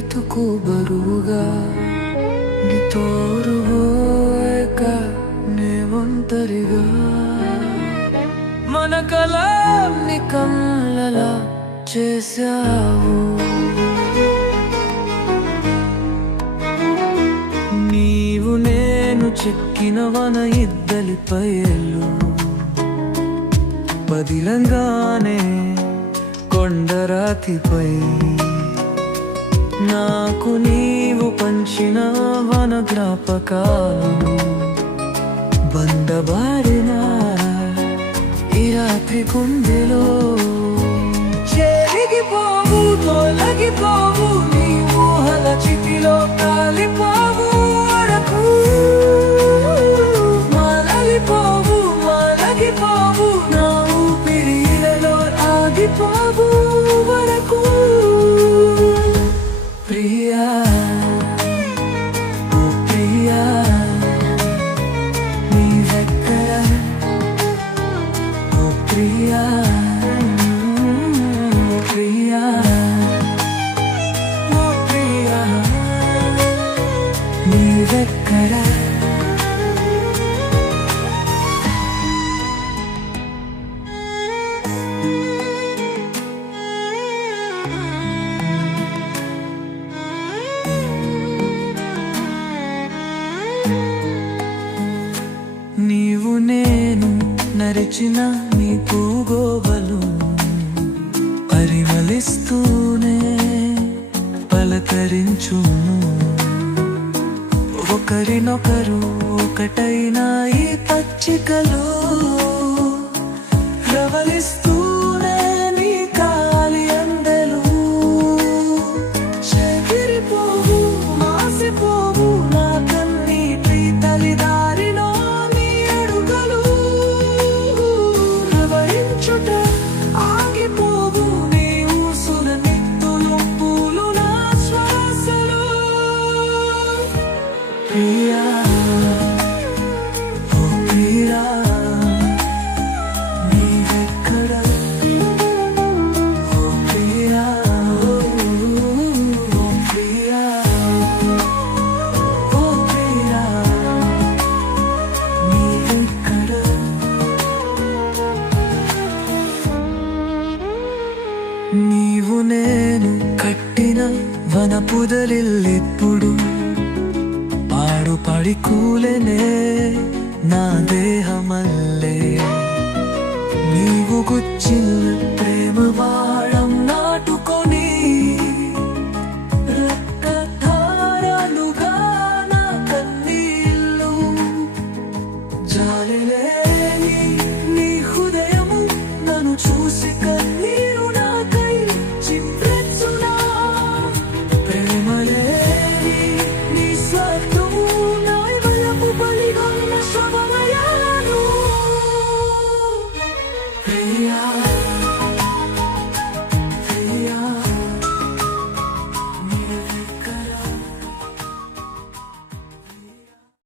బ్రతుకు బరువుగా తోడు పోయక నేమంతరిగా మన కళాన్ని కళ్ళలా చేశావు. నీవు నేను చెక్కిన వన ఇద్దలి పయలు పదిలంగానే కొండరాతిపై. నాకు నీవు పంచిన వన జ్ఞాపకాలు బందబారిన ఈ రాత్రి కుందిలో చెరిగిపోవు తొలగిపోవు నీ ఊహల చితిలో కాలిపో తెరచిన నీ పూగోవలు పరిమళిస్తూనే పలకరించును ఒకరినొకరు ఒకటైన ఈ పచ్చికలు ప్రవలిస్తూ నీవు నేను కట్టిన వనపుదలిల్లిప్పుడు పాడు పడి కూలెనే నా దేహమల్లే. నీవు గుచ్చిన ప్రేమవాడ